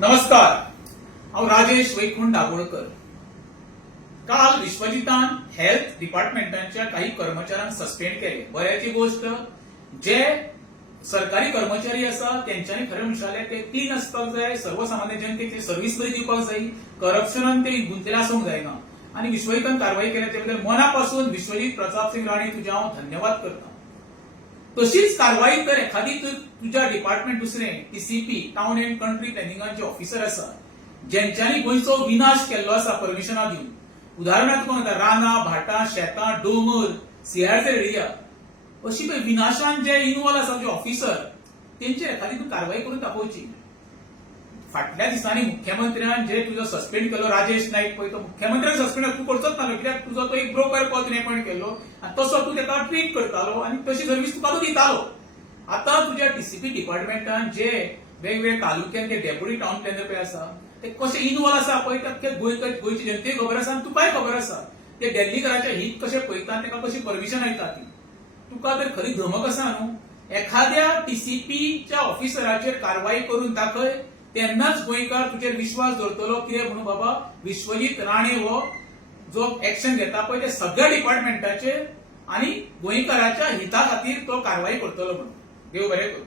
नमस्कार, हांव राजेश वैकुंठ दाबोळकर. काल विश्वजितान हेल्थ डिपार्टमेंटाच्या काही कर्मचाऱ्यांक सस्पेंड केले. बऱ्याची गोष्ट, जे सरकारी कर्मचारी आसा त्यांच्यानी खरें म्हणशाले ते क्लीन आसपाक जाय, सर्वसामान्य जनतेची सर्व्हिस बरी दिवपाक जाय, करप्शनान ते गुंतलेले आसूंक जायना. आणि विश्वजितान कारवाई केल्या ते बद्दल मनापासून विश्वजित प्रताप सिंग राणे तुझे हांव धन्यवाद करता. तशीच कारवाई कर एखादी तुझ्या डिपार्टमेंट दुसरें टीसीपी टाउन अँड कंट्री प्लॅनिंगाचे ऑफिसर आसा ज्यांच्यानी गोंयचो विनाश केल्लो आसा परमिशनां दिवन. उदाहरणार्थ तुका म्हणटा रानां, भाटां, शेतां, डोंगर, सिंहाळकर एरिया अशी पळय विनाशान जे इन्वॉल्व आसा जे ऑफिसर तेंचेर एखादी तूं कारवाई करून दाखोवची. फाटल्या दिसांनी मुख्यमंत्र्यान जे तुजो सस्पेंड केलो राजेश नाईक पळय तो मुख्यमंत्र्यान सस्पेंड तूं करचोच नासलो, कित्याक तुजो तो एक ब्रोकर पद अपॉइंट केल्लो आनी तसो तूं ताका ट्रीट करतालो आनी तशी सर्व्हिस तुका तो दितालो. आता तुज्या टीसीपी डिपार्टमेंटान जे वेगवेगळ्या तालुक्यात ते डेप्युटी टाउन प्लॅनर पळय आसा ते कशे इन्वॉल्व आसा पळय ते गोंयची जनतेक खबर आसा आनी तुकाय खबर आसा. ते दिल्लीकरांचे हित कशे पळयता, ताका कशी परमिशन येता ती. तुका तर खरी धमक आसा न्हू. एखाद्या टीसीपीच्या ऑफिसराचेर कारवाई करून दाखय, तेन्नाच गोंयकार तुजेर विश्वास दवरतलो. कितें म्हणून बाबा विश्वजित राणे हो जो एक्शन घेता पळय ते सगळ्या डिपार्टमेंटाचेर आनी गोंयकाराच्या हिता खातीर तो कारवाई करतलो म्हणून. देव बरें करूं.